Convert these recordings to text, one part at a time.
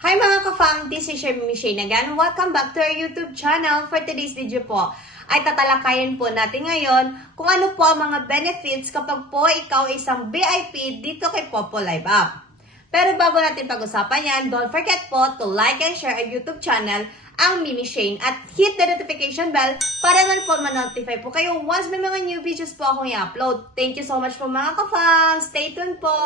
Hi mga ka-fam, this is your Mimi Shane again. Welcome back to our YouTube channel. For today's video po, ay tatalakayin po natin ngayon kung ano po ang mga benefits kapag po ikaw isang VIP dito kay Popo Live App. Pero bago natin pag-usapan yan, don't forget po to like and share our YouTube channel, ang Mimi Shane, at hit the notification bell para naman po ma-notify po kayo once may mga new videos po akong i-upload. Thank you so much po mga ka-fam. Stay tuned po!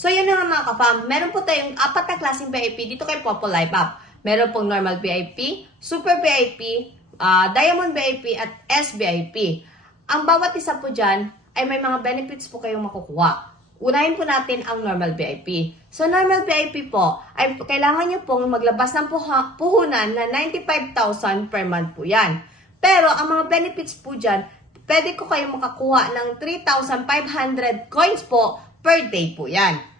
So yun na nga mga ka-fam, meron po tayong apat na klaseng VIP dito kay Popo Live App. Meron pong normal VIP, super VIP, diamond VIP at SVIP. Ang bawat isa po dyan ay may mga benefits po kayong makukuha. Unahin po natin ang normal VIP. So normal VIP po ay kailangan nyo pong maglabas ng puhunan na 95,000 per month po yan. Pero ang mga benefits po dyan, pwede ko kayong makakuha ng 3,500 coins po per day po yan.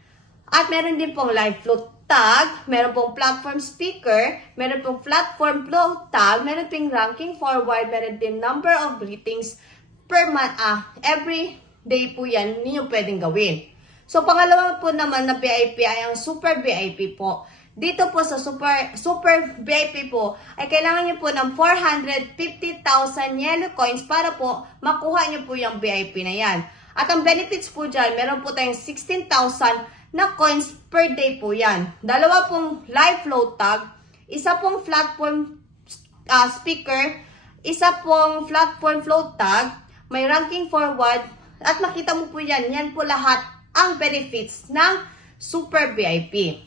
At meron din pong live float tag, meron pong platform speaker, meron pong platform float tag, meron pong ranking forward, meron din number of greetings per month. Every day po yan ninyo pwedeng gawin. So pangalawa po naman na VIP ay ang super VIP po. Dito po sa super VIP po ay kailangan nyo po ng 450,000 yellow coins para po makuha nyo po yung VIP na yan. At ang benefits po dyan, meron po tayong 16,000 na coins per day po yan. Dalawa pong live float tag, isa pong platform speaker, isa pong platform float tag, may ranking forward, at makita mo po yan, yan po lahat ang benefits ng super VIP.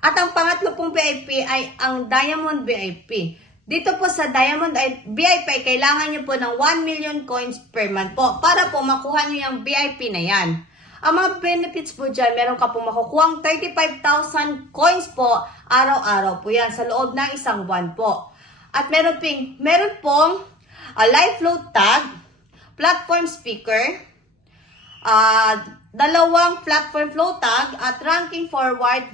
At ang pangatlo pong VIP ay ang Diamond VIP. Dito po sa Diamond VIP, kailangan nyo po ng 1 million coins per month po para po makuha nyo yung VIP na yan. Ang mga benefits po dyan, meron ka po makukuhang 35,000 coins po araw-araw po yan sa loob ng isang buwan po. At meron pong live float tag, platform speaker, dalawang platform float tag at ranking forward,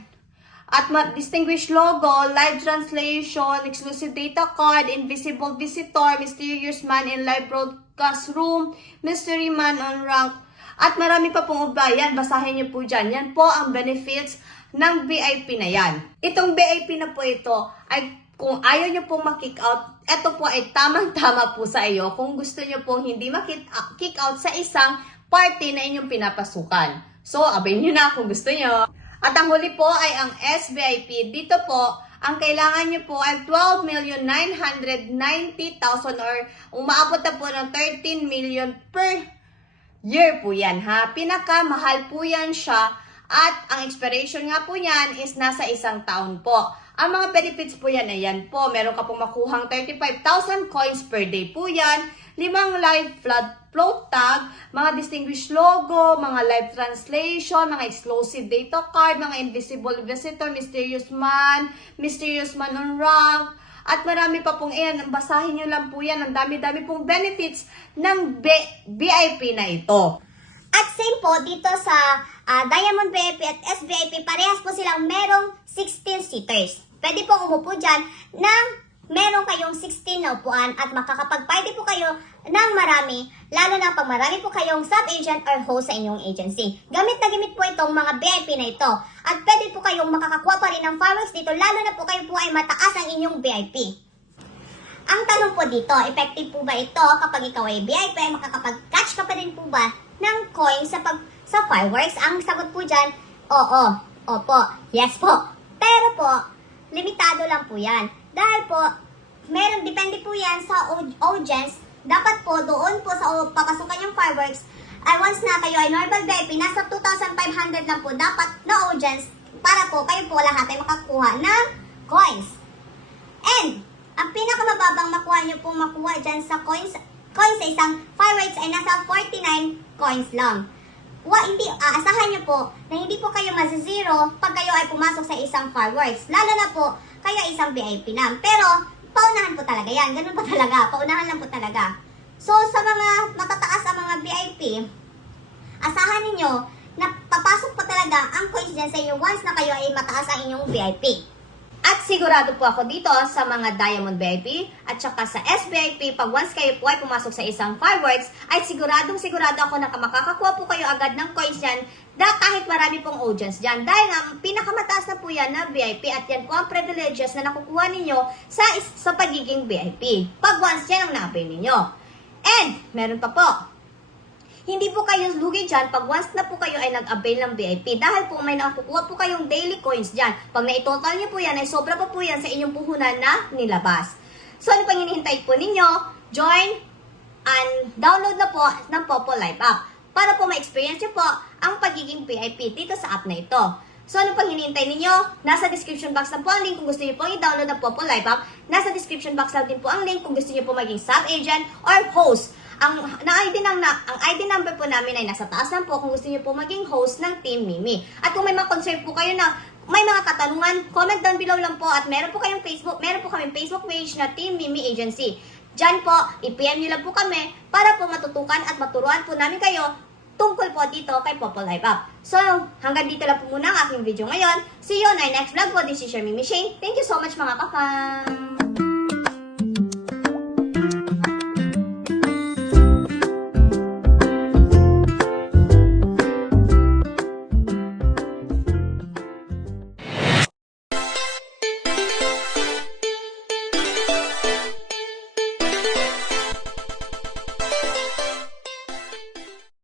at distinguished logo, live translation, exclusive data card, invisible visitor, mysterious man in live broadcast room, mystery man on rank, at marami pa pong ubayan. Basahin niyo po dyan. Yan po ang benefits ng VIP na yan. Itong VIP na po ito ay kung ayaw niyo pong ma-kick out, ito po ay tamang-tama po sa iyo kung gusto niyo pong hindi ma-kick out sa isang party na inyong pinapasukan. So, abay niyo na kung gusto niyo. At ang huli po ay ang SVIP. Dito po, ang kailangan nyo po ay 12,990,000 or umaabot na po ng 13 million per year po yan ha. Pinakamahal po yan siya at ang expiration nga po yan is nasa isang taon po. Ang mga benefits po yan, ayan po, meron ka pong makuhang 35,000 coins per day po yan, 5 live float tag, mga distinguished logo, mga live translation, mga exclusive data card, mga invisible visitor, mysterious man on rank, at marami pa pong iyan. Basahin nyo lang po yan. Ang dami-dami pong benefits ng VIP na ito. At same po dito sa Diamond VIP at SVIP, parehas po silang merong 16 seaters. Pwede pong umupo dyan ng meron kayong 16 na upuan at makakapag-party po kayo ng marami, lalo na pag marami po kayong sub-agent or host sa inyong agency. Gamit na gamit po itong mga VIP na ito. At pwede po kayong makakakuha pa rin ng fireworks dito, lalo na po kayo po ay mataas ang inyong VIP. Ang tanong po dito, effective po ba ito kapag ikaw ay VIP, ay makakapag-catch ka pa rin po ba ng coins sa fireworks? Ang sagot po dyan, oo, opo, yes po. Pero po, limitado lang po yan. Dahil po, depende po yan sa audience. Dapat po, doon po sa papasukan yung fireworks, ay once na kayo ay normal VIP, nasa 2,500 lang po dapat na audience para po kayo po lahat ay makakuha ng coins. And, ang pinakamababang makuha nyo pong makuha dyan sa coins sa isang fireworks ay nasa 49 coins lang. Hindi, aasahan nyo po na hindi po kayo mazizero pag kayo ay pumasok sa isang fireworks. Lalo na po, kayo ay isang VIP lang. Pero, paunahan po talaga yan. Ganun po talaga. Paunahan lang po talaga. So, sa mga matataas ang mga VIP, asahan ninyo na papasok po talaga ang coins dyan sa inyo once na kayo ay mataas ang inyong VIP. At At sigurado po ako dito sa mga Diamond VIP at saka sa SVIP, pag once kayo po ay pumasok sa isang fireworks, ay sigurado ako na makakakuha po kayo agad ng coins yan kahit marami pong audience dyan. Dahil nga, pinakamataas na po yan na VIP at yan po ang privileges na nakukuha ninyo sa pagiging VIP. Pag once yan ang na-avail ninyo. And, meron pa po. Hindi po kayo lugi dyan pag once na po kayo ay nag-avail ng VIP dahil po may nakukuha po kayong daily coins dyan. Pag na-total nyo po yan, ay sobra pa po yan sa inyong puhunan na nilabas. So, ano pang hinihintay po ninyo? Join and download na po ng Popo Live app para po ma-experience nyo po ang pagiging VIP dito sa app na ito. So, ano pang hinihintay ninyo? Nasa description box na po ang link kung gusto nyo pong i-download ang Popo Live app. Nasa description box lang din po ang link kung gusto nyo po maging sub-agent or host. Ang ID number po namin ay nasa taas lang po kung gusto niyo po maging host ng Team Mimi. At kung may mga concern po kayo na may mga katanungan, comment down below lang po at meron po kaming Facebook page na Team Mimi Agency. Diyan po, i-PM niyo lang po kami para po matutukan at maturuan po namin kayo tungkol po dito kay Popo Live App. So, hanggang dito lang po muna ang aking video ngayon. See you on our next vlog po. This is your Mimi Shane. Thank you so much mga kapam!